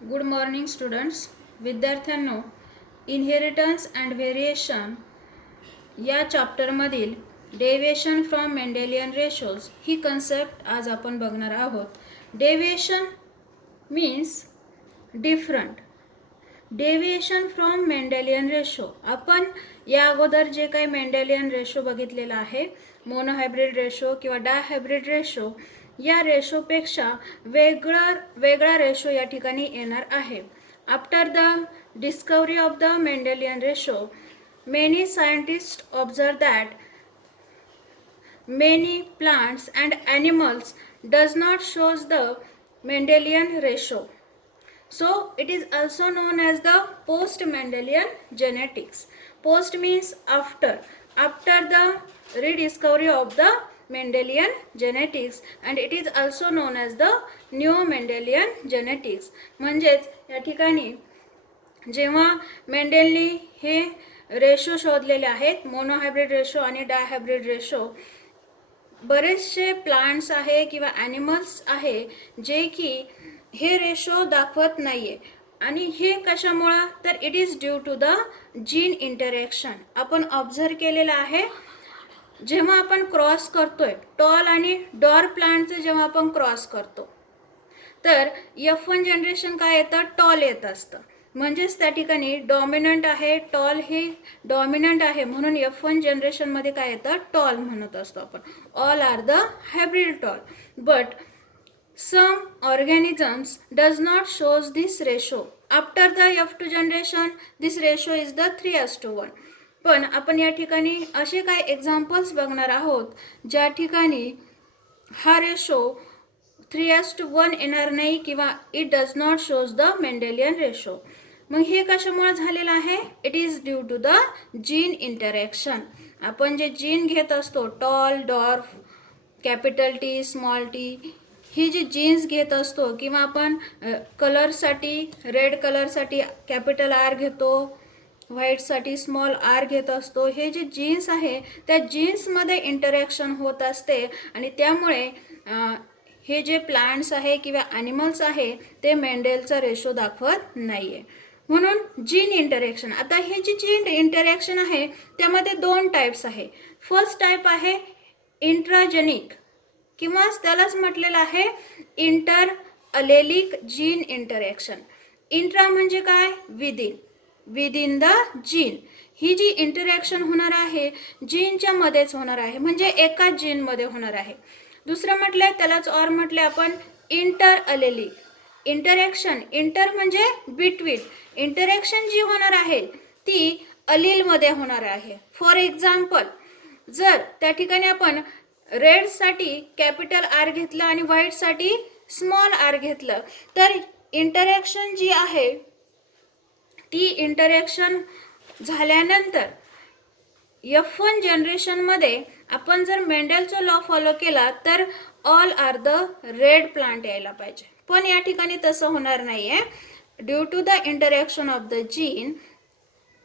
Good morning students. विद्यार्थ्यांनो, inheritance and variation या चॅप्टरमधील डेव्हिएशन फ्रॉम मेंडेलियन रेशोज ही कन्सेप्ट आज आपण बघणार आहोत. Deviation means different. Deviation from Mendelian ratio, आपण या अगोदर जे काही मेंडेलियन रेशो बघितलेला आहे, मोनोहायब्रिड रेशो किंवा डायहायब्रिड रेशो, या रेशोपेक्षा वेगळा रेशो या ठिकाणी येणार आहे. After the discovery of the Mendelian ratio, many scientists observe that many plants and animals does not shows the Mendelian ratio. So it is also known as the post-Mendelian genetics. Post means after the rediscovery of the Mendelian genetics, and it is also known as the new Mendelian genetics. म्हणजेच या ठिकाणी जेव्हा मेंडेलनी हे ratio शोधलेले आहेत, monohybrid ratio आणि डायहायब्रिड ratio, बरेचसे plants आहे किंवा ॲनिमल्स आहे जे की हे रेशो दाखवत नाहीये. आणि हे कशामुळे, तर it is due to the gene interaction. आपण ऑब्झर्व केलेलं आहे, जेव्हा आपण क्रॉस करतोय टॉल आणि डॉर प्लांटचे, जेव्हा आपण क्रॉस करतो तर F1 जनरेशन काय येतं, टॉल येत असतं. म्हणजेच त्या ठिकाणी डॉमिनंट आहे, टॉल हे डॉमिनंट आहे, म्हणून F1 जनरेशनमध्ये काय येतं, टॉल म्हणत असतो आपण. All are the hybrid tall, but some organisms does not shows this ratio. After the F2 generation, this ratio is the 3:1. पण आपण या ठिकाणी असे काही एक्झाम्पल्स बघणार आहोत ज्या ठिकाणी हा रेशो 3:1 येणार नाही किंवा it does not shows the Mendelian ratio. मग हे कशामुळे झालेलं आहे, it is due to the gene interaction. आपण जे जीन घेत असतो, tall, dwarf, capital T, small T, हे जे जीन्स घेत असतो, किंवा आपण कलरसाठी रेड कलरसाठी कॅपिटल आर घेतो, व्हाईटसाठी स्मॉल आर घेत असतो, हे जे जीन्स आहे त्या जीन्समध्ये इंटरॅक्शन होत असते आणि त्यामुळे हे जे प्लांट्स आहे किंवा ॲनिमल्स आहे ते मेंडेलचा रेशो दाखवत नाही आहे. म्हणून जीन इंटरॅक्शन. आता हे जे जीन इंटरॅक्शन आहे त्यामध्ये दोन टाईप्स आहे. फर्स्ट टाईप आहे इंट्राजेनिक, किंवा त्यालाच म्हटलेलं आहे inter allelic gene interaction. Intra म्हणजे काय, विदिन द जीन. ही जी इंटरॅक्शन होणार आहे जीनच्या मध्येच होणार आहे, म्हणजे एकाच जीनमध्ये होणार आहे. दुसरं म्हटलंय त्यालाच ऑर म्हटले आपण इंटर अलेलिक इंटरॅक्शन. इंटर म्हणजे बिटवीन. इंटरॅक्शन जी होणार आहे ती अलीलमध्ये होणार आहे. फॉर एक्झाम्पल, जर त्या ठिकाणी आपण रेडसाठी कॅपिटल आर घेतलं आणि व्हाईटसाठी स्मॉल आर घेतलं, तर इंटरॅक्शन जी आहे ती इंटरॅक्शन झाल्यानंतर F1 जनरेशनमध्ये आपण जर मेंडेलचा लॉ फॉलो केला तर all are the red plant यायला पाहिजे. पण या ठिकाणी तसं होणार नाही आहे. Due to the interaction of the gene,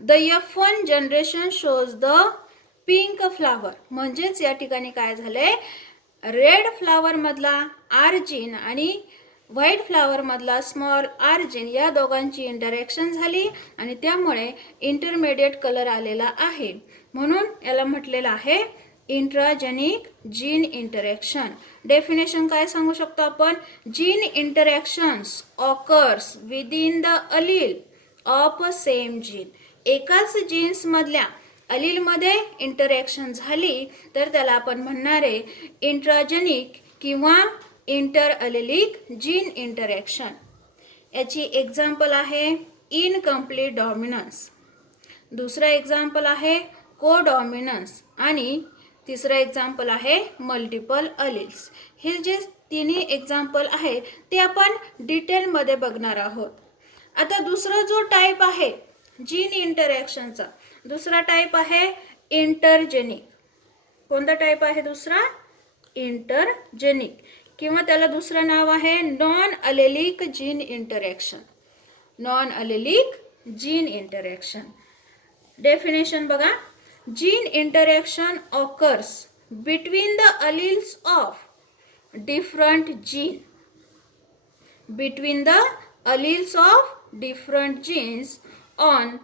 the F1 generation shows the pink flower. म्हणजेच या ठिकाणी काय झालंय, रेड फ्लावर मधला आर जीन आणि व्हाईट फ्लावर मधला स्मॉल आर जीन या दोघांची इंटरॅक्शन झाली आणि त्यामुळे इंटरमिडिएट कलर आलेला आहे. म्हणून याला म्हटलेलं आहे इंट्राजेनिक जीन इंटरॅक्शन. डेफिनेशन काय सांगू शकतो आपण, gene interactions occurs within the Aleel of a same gene. एकाच जीन्स मधल्या अलीलमध्ये इंटरॅक्शन झाली तर त्याला आपण म्हणणार आहे इंट्राजेनिक किंवा इंटर अलेलिक जीन इंटरॅक्शन. याची एक्झाम्पल आहे इनकम्प्लीट डॉमिनन्स, दुसरं एक्झाम्पल आहे को डॉमिनन्स आणि तिसरं एक्झाम्पल आहे मल्टिपल अलील्स. हे जे तिन्ही एक्झाम्पल आहे ते आपण डिटेलमध्ये बघणार आहोत. आता दुसरा जो टाईप आहे जीन इंटरॅक्शनचा, दुसरा टाईप आहे इंटरजेनिक. कोणता टाईप आहे दुसरा, इंटरजेनिक, किंवा त्याला दुसरं नाव आहे non allelic gene interaction. Non allelic gene interaction. Definition बघा, gene interaction occurs between the alleles of different gene. between the alleles of different genes on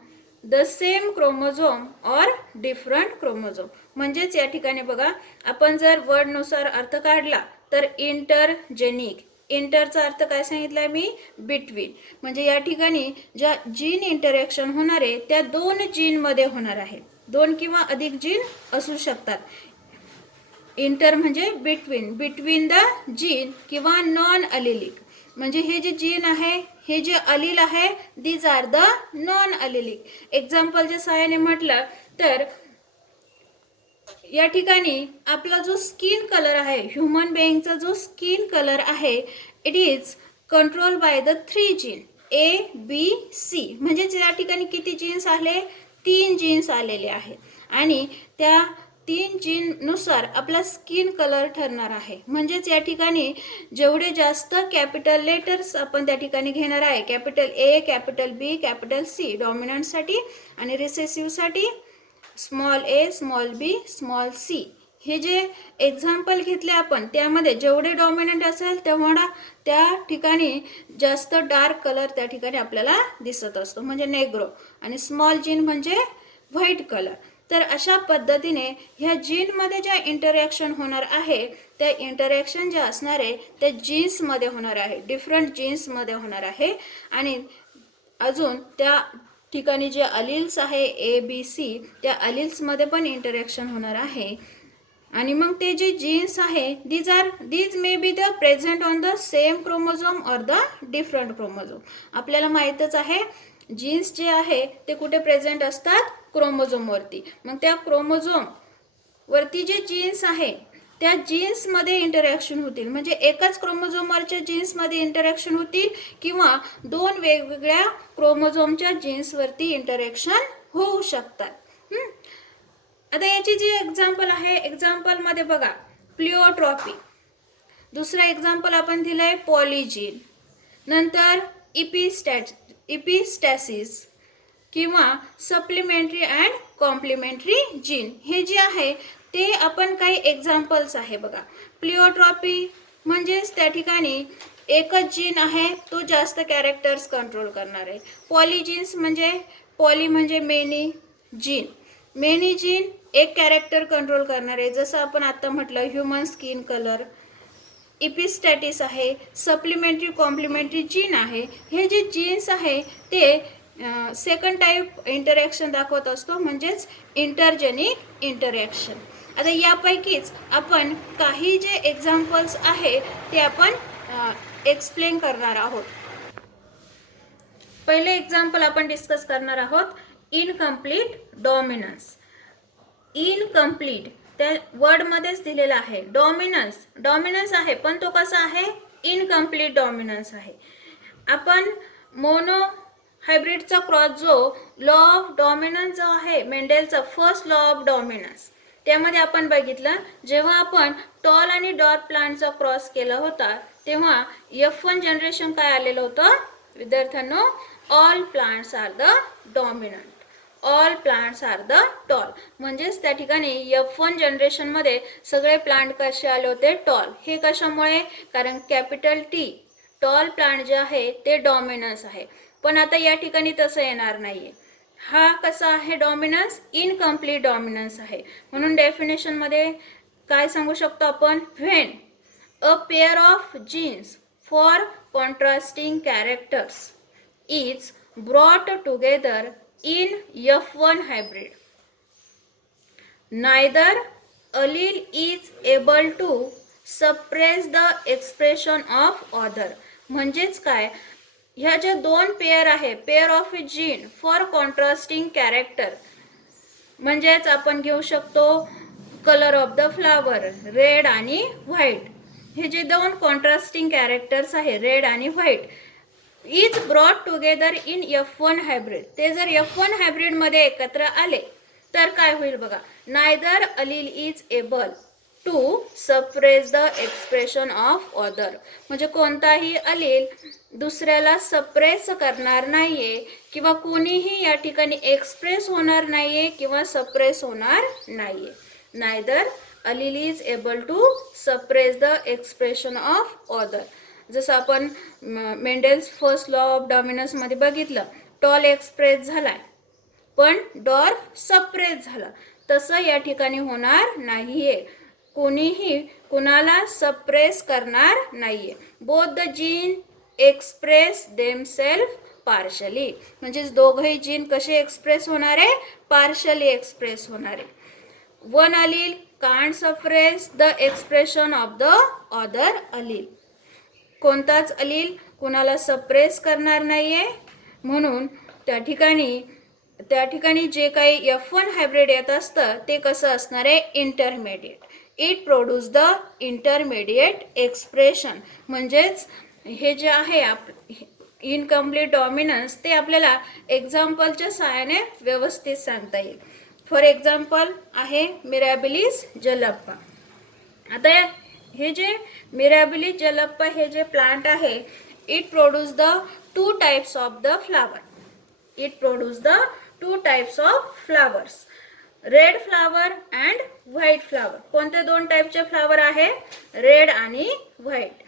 the same chromosome or different chromosome. म्हणजेच या ठिकाणी बघा, आपण जर वर्डनुसार अर्थ काढला तर इंटरजेनिक, इंटरचा अर्थ काय सांगितलाय मी, बिटवीन. म्हणजे या ठिकाणी ज्या जीन इंटरॅक्शन होणार आहे त्या दोन जीन मध्ये होणार आहे. दोन किंवा अधिक जीन असू शकतात. इंटर म्हणजे बिटवीन, बिटवीन द जीन किंवा नॉन अलिलिक. म्हणजे हे जे जीन आहे, हे जे अलील आहे, these are the non allelic. एक्झाम्पलच्या सहाय्याने म्हटलं तर या ठिकाणी आपला जो स्किन कलर आहे, ह्युमन बेइंगचा जो स्किन कलर आहे, it is control by the 3 gene A B C. म्हणजेच या ठिकाणी किती जीन्स आले, 3 जीन्स आलेले आहेत आणि त्या 3 जीननुसार आपला स्किन कलर ठरणार आहे. म्हणजेच या ठिकाणी जेवढे जास्त कॅपिटल लेटर्स आपण त्या ठिकाणी घेणार आहे, capital A, capital B, capital C डॉमिनंटसाठी आणि रिसेसिव्हसाठी small a, small b, small c. हे जे एक्झाम्पल घेतले आपण त्यामध्ये जेवढे डॉमिनंट असेल तेवढा त्या ठिकाणी जास्त डार्क कलर त्या ठिकाणी आपल्याला दिसत असतो, म्हणजे नेग्रो. आणि स्मॉल जीन म्हणजे व्हाईट कलर. तर अशा पद्धतीने ह्या जीनमध्ये ज्या इंटरॅक्शन होणार आहे त्या इंटरॅक्शन ज्या असणार आहे त्या जीन्समध्ये होणार आहे, डिफरंट जीन्समध्ये होणार आहे. आणि अजून त्या ठिकाणी जे अलिल्स आहे ए बी सी, त्या अलिल्समध्ये पण इंटरॅक्शन होणार आहे. आणि मग ते जे जीन्स आहे, these may be the present on the same chromosome or the different chromosome. आपल्याला माहीतच आहे जीन्स जे आहे ते कुठे प्रेझेंट असतात, क्रोमोझोमवरती. मग त्या क्रोमोझोम वरती जे जीन्स आहे त्या जीन्समध्ये इंटरॅक्शन होतील. म्हणजे एकाच क्रोमोझोमवरच्या जीन्समध्ये इंटरॅक्शन होतील किंवा दोन वेगवेगळ्या क्रोमोझोमच्या जीन्सवरती इंटरॅक्शन होऊ शकतात. आता याची जी एक्झाम्पल आहे, एक्झाम्पलमध्ये बघा प्लिओट्रॉपी. दुसरा एक्झाम्पल आपण दिलाय पॉलिजीन. नंतर इपिस्टॅसिस किंवा सप्लिमेंटरी अँड कॉम्प्लिमेंटरी जीन. हे जे आहे ते आपण काही एक्झाम्पल्स आहे बघा. प्लिओट्रॉपी म्हणजेच त्या ठिकाणी एकच जीन आहे तो जास्त कॅरेक्टर्स कंट्रोल करणार आहे. पॉलिजीन्स म्हणजे पॉली म्हणजे मेनी, जीन मेनी जीन एक कॅरेक्टर कंट्रोल करणार आहे, जसं आपण आता म्हटलं ह्युमन स्किन कलर. इपिस्टॅटिस आहे, सप्लिमेंटरी कॉम्प्लिमेंटरी जीन आहे. हे जे जीन्स आहे ते सेकंड टाईप इंटरॅक्शन दाखवत असतो, म्हणजेच इंटरजेनिक इंटरॅक्शन. आता यापैकीच आपण काही जे एक्झाम्पल्स आहे ते आपण एक्सप्लेन करणार आहोत. पहिले एक्झाम्पल आपण डिस्कस करणार आहोत इनकम्प्लीट डॉमिनन्स. इनकम्प्लीट त्या वर्डमध्येच दिलेला आहे. डॉमिनन्स आहे पण तो कसा आहे, इनकम्प्लीट डॉमिनन्स आहे. आपण मोनो हायब्रिडचा क्रॉस जो लॉ ऑफ डॉमिनन्स जो आहे मेंडेलचा फर्स्ट लॉ ऑफ डॉमिनन्स, त्यामध्ये आपण बघितलं जेव्हा आपण टॉल आणि डॉट प्लांटचा क्रॉस केला होता तेव्हा F1 जनरेशन काय आलेलं होतं विद्यार्थ्यांनो, all plants are the dominant, all plants are the tall. म्हणजेच त्या ठिकाणी F1 जनरेशनमध्ये सगळे प्लांट कसे आले होते, टॉल. हे कशामुळे, कारण कॅपिटल टी टॉल प्लांट जे आहे ते डॉमिनन्स आहे. पण आता या ठिकाणी तसं येणार नाहीये. हा कसा आहे डॉमिनन्स, इनकम्प्लीट डॉमिनन्स आहे. म्हणून डेफिनेशनमध्ये काय सांगू शकतो आपण, when a pair of genes for contrasting characters is brought together in F1 hybrid, neither allele is able to suppress the expression of other. म्हणजेच काय, ह्या ज्या दोन पेअर आहे, pair of gene for contrasting character, म्हणजेच आपण घेऊ शकतो colour of the flower red आणि व्हाईट. हे जे दोन कॉन्ट्रास्टिंग कॅरेक्टर्स आहे रेड आणि white is brought together in F1 hybrid. ते जर F1 हायब्रिड मध्ये एकत्र आले तर काय होईल बघा, neither allele is able to suppress the expression of other. म्हणजे कोणताही अलील दुसऱ्याला सप्रेस करणार नाहीये किंवा कोणीही या ठिकाणी एक्सप्रेस होणार नाहीये किंवा सप्रेस होणार नाहीये. Neither allele is able to suppress the expression of other. जसं आपण मेंडेल्स फर्स्ट लॉ ऑफ डॉमिनन्समध्ये बघितलं, टॉल एक्सप्रेस झालाय पण डॉर्फ सप्रेस झाला. तसं या ठिकाणी होणार नाहीये. कोणीही कुणाला सप्रेस करणार नाहीये. Both the gene express themselves partially. म्हणजेच दोघंही जीन कसे एक्सप्रेस होणार आहे? पार्शली एक्सप्रेस होणार आहे. One allele can't suppress the expression of the other allele. कोणताच अलील कुणाला सप्रेस करणार नाहीये. म्हणून त्या ठिकाणी जे काही F1 हायब्रिड येत असतं ते कसं असणार आहे? Intermediate. It produce the intermediate expression. म्हणजेच हे जे आहे इनकम्प्लीट डॉमिनन्स ते आपल्याला एक्झाम्पलच्या सहाय्याने व्यवस्थित सांगता येईल. फॉर एक्झाम्पल आहे मिराबिलिस जलप्पा. आता हे जे मिराबिलिस जलप्पा हे जे प्लांट आहे, it produce the two types of the flower. It produce the two types of flowers, red flower and white flower. कोणते दोन टाइपचे फ्लावर आहे? रेड आणि व्हाईट.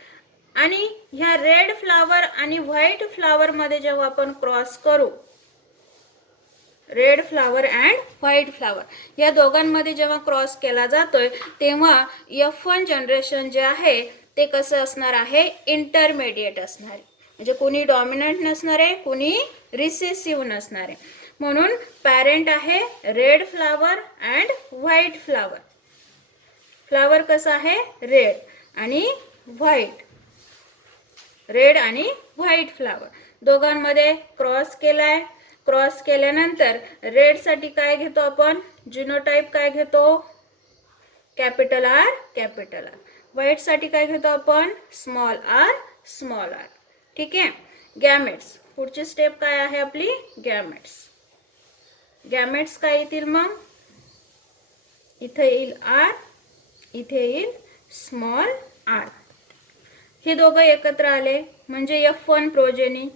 आणि ह्या रेड फ्लावर आणि व्हाईट फ्लावर मध्ये जेव्हा आपण क्रॉस करू, red flower and white flower या दोघांमध्ये जेव्हा क्रॉस केला जातोय तेव्हा F1 जनरेशन जे आहे ते कसं असणार आहे? इंटरमिडिएट असणार आहे. म्हणजे कोणी डॉमिनंट नसणार आहे, कोणी रिसेसिव्ह नसणार आहे. म्हणून पॅरेंट आहे red flower and white flower. Flower कसं आहे? रेड आणि व्हाईट. रेड आणि व्हाईट फ्लावर दोघांमध्ये क्रॉस केलाय. क्रॉस केल्यानंतर रेड साठी काय घेतो आपण? जिनोटाइप काय घेतो? Capital R capital R. White साठी काय घेतो आपण? Small R small R. ठीक आहे. गॅमेट्स. पुढची स्टेप काय आहे आपली? गॅमेट्स. गॅमेट्स काय येतील मग? इथे येईल आर, इथे येईल स्मॉल आर. हे दोघं एकत्र आले म्हणजे F1 प्रोजेनी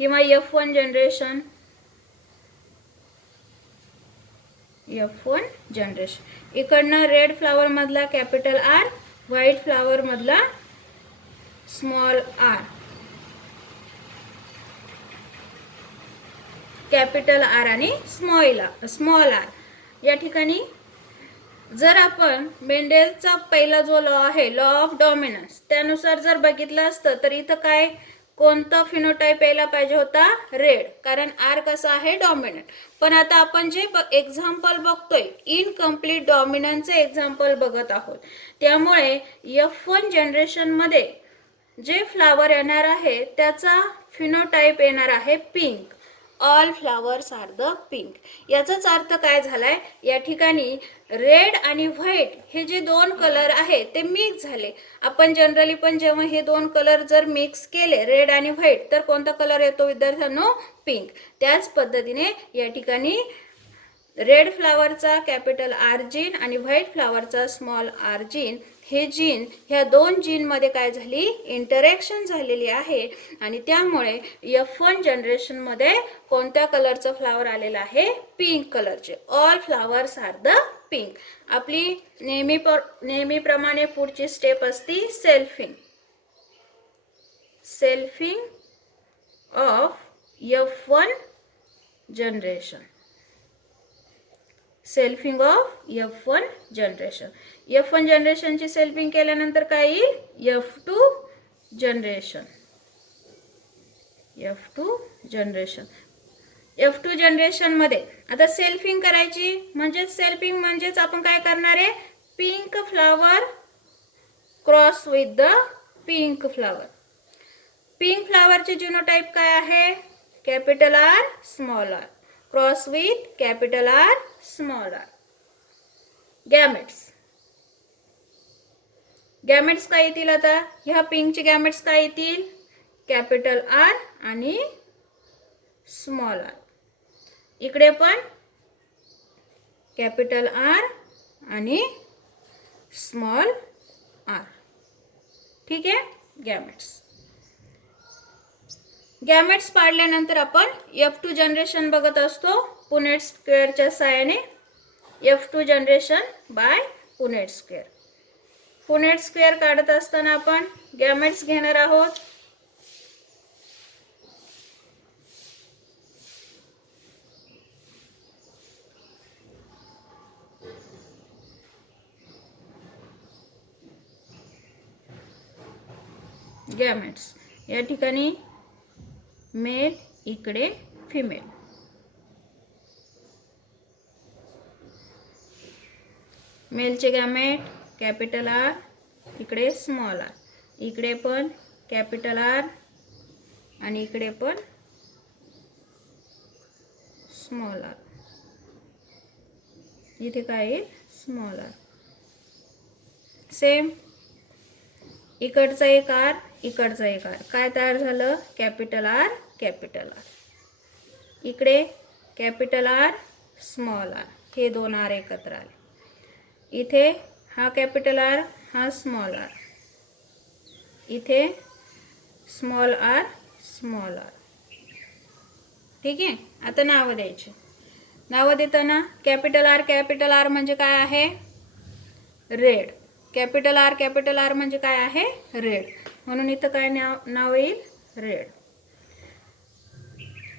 किंवा F1 जनरेशन. F1 generation. इकडनं रेड फ्लावर मधला कॅपिटल आर, व्हाईट फ्लावर मधला स्मॉल आर. कॅपिटल आर आणि स्मॉल आर. या ठिकाणी जर आपण मेंडेलचा पहिला जो लॉ आहे, लॉ ऑफ डॉमिनन्स, त्यानुसार जर बघितलं असतं तर इथं काय कोणता फिनोटाइप यायला पाहिजे होता? रेड. कारण आर कसा आहे? डॉमिनंट. पण आता आपण जे एक्झाम्पल बघतोय इनकम्प्लीट डॉमिनन्सचे एक्झाम्पल बघत आहोत. त्यामुळे F1 जनरेशन मध्ये जे फ्लावर येणार आहे त्याचा फिनोटाइप येणार आहे pink. All flowers are the pink. याचाच अर्थ काय झालाय? या ठिकाणी रेड आणि व्हाईट हे जे दोन कलर आहे ते मिक्स झाले. आपण जनरली पण जेव्हा हे दोन कलर जर मिक्स केले, रेड आणि व्हाईट, तर कोणता कलर येतो विद्यार्थ्यांनो? पिंक. त्याच पद्धतीने या ठिकाणी रेड फ्लावरचा कॅपिटल आर जीन आणि व्हाईट फ्लावरचा स्मॉल आर जीन, हे जीन ह्या दोन जीन मध्ये काय झाली? इंटरॅक्शन झालेली आहे. आणि त्यामुळे F1 जनरेशन मध्ये कोणत्या कलरचं फ्लावर आलेलं आहे? पिंक कलरचे. All flowers are the pink. आपली नेहमीप्रमाणे पुढची स्टेप असती selfing. Selfing of F1 generation. Selfing of F1 generation. F1 जनरेशनची सेल्फिंग केल्यानंतर काय येईल? F2 generation. F2 generation. F2 generation मध्ये आता सेल्फिंग करायची म्हणजेच आपण काय करणार आहे? Pink flower cross with the pink flower. Pink फ्लावरचे जिनोटाइप काय आहे? Capital R small r cross with capital R small r. Gametes. Gametes काय येतील? आता ह्या पिंकचे गॅमेट्स काय येतील? कॅपिटल आर आणि स्मॉल आर. इकडे पण कॅपिटल आर आणि स्मॉल आर. ठीक आहे. गॅमेट्स. गॅमेट्स पाडल्यानंतर आपण F2 जनरेशन बघत असतो पुनेट स्क्वेअरच्या सहाय्याने. F2 generation by Punnett square. Punnett square काढत असताना आपण गॅमेट्स घेणार आहोत. गॅमेट्स या ठिकाणी मेल, इकडे फिमेल. मेलचे गॅमेट कॅपिटल आर, इकडे स्मॉल आर, इकडे पण कॅपिटल आर आणि इकडे पण स्मॉल आर. इथे काय येईल? Small R. सेम इकडचा एक आर, इकडचा एक आर, काय तयार झालं? Capital R capital R. इकडे कॅपिटल आर स्मॉल आर, हे दोन आर एकत्र आले. इथे हा कॅपिटल आर, हा स्मॉल आर, इथे स्मॉल आर स्मॉल आर. ठीक आहे. आता नावं द्यायची. नावं देताना कॅपिटल आर म्हणजे काय आहे? रेड. कॅपिटल आर म्हणजे काय आहे? रेड. म्हणून इथं काय नाव येईल? Red.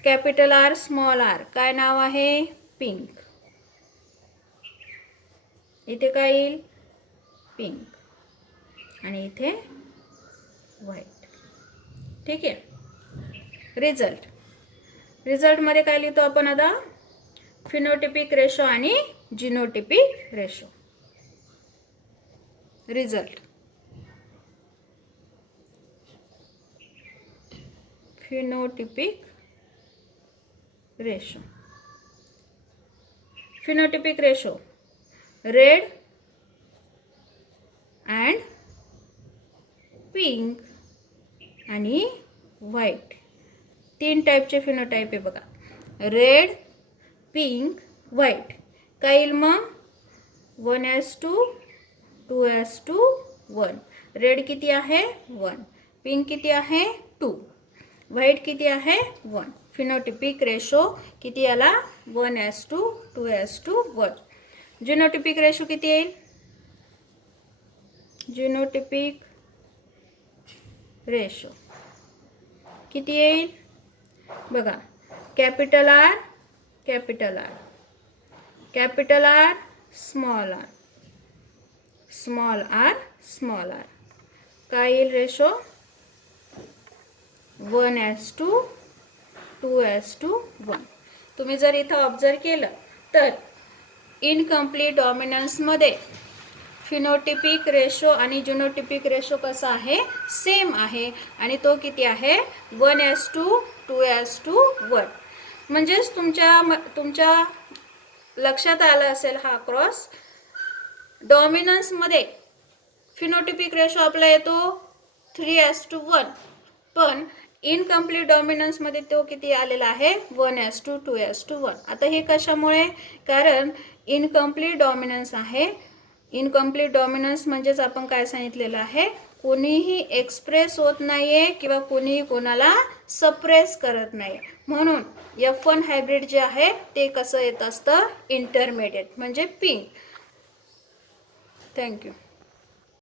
Capital R small R काय नाव आहे? पिंक. इथे काय येईल? पिंक. आणि इथे व्हाईट. ठीक आहे. रिझल्ट मध्ये काय लिहितो आपण आता? फिनोटिपिक रेशो आणि genotypic ratio. Result phenotypic ratio. Phenotypic ratio red and pink आणि व्हाईट. तीन टाईपचे फिनोटाईप आहे बघा. Red, pink, white. काय येईल मग? 1:2, 2:1. रेड किती आहे? 1. पिंक किती आहे? 2. व्हाईट किती आहे? 1. फिनोटिपिक रेशो किती आला? 1:2, 2:1. जिनोटिपिक रेशो किती येईल? जिनोटिपिक रेशो किती येईल? बघा, capital R capital R, capital R small R, small R small R. काय येईल रेशो? 1:2, 2:1. तुम्ही जर इथं ऑब्झर्व केलं तर इनकम्प्लीट डॉमिनन्समध्ये फिनोटिपिक रेशो आणि जिनोटिपिक रेशो कसा आहे? सेम आहे. आणि तो किती आहे? 1:2, 2:1. म्हणजेच तुमच्या लक्षात आलं असेल हा क्रॉस. डॉमिनन्समध्ये फिनोटिपिक रेशो आपला येतो 3:1, पण इनकम्प्लीट डॉमिनन्समध्ये तो किती आलेला आहे? 1:2, 2:1. आता हे कशामुळे? कारण इनकम्प्लीट डॉमिनन्स आहे. इनकम्प्लीट डॉमिनन्स म्हणजेच आपण काय सांगितलेलं आहे? कोणीही एक्सप्रेस होत नाहीये किंवा कोणीही कोणाला सप्रेस करत नाही. म्हणून F1 हायब्रिड जे आहे ते कसं येत असतं? इंटरमिडिएट म्हणजे पिंक. थँक्यू.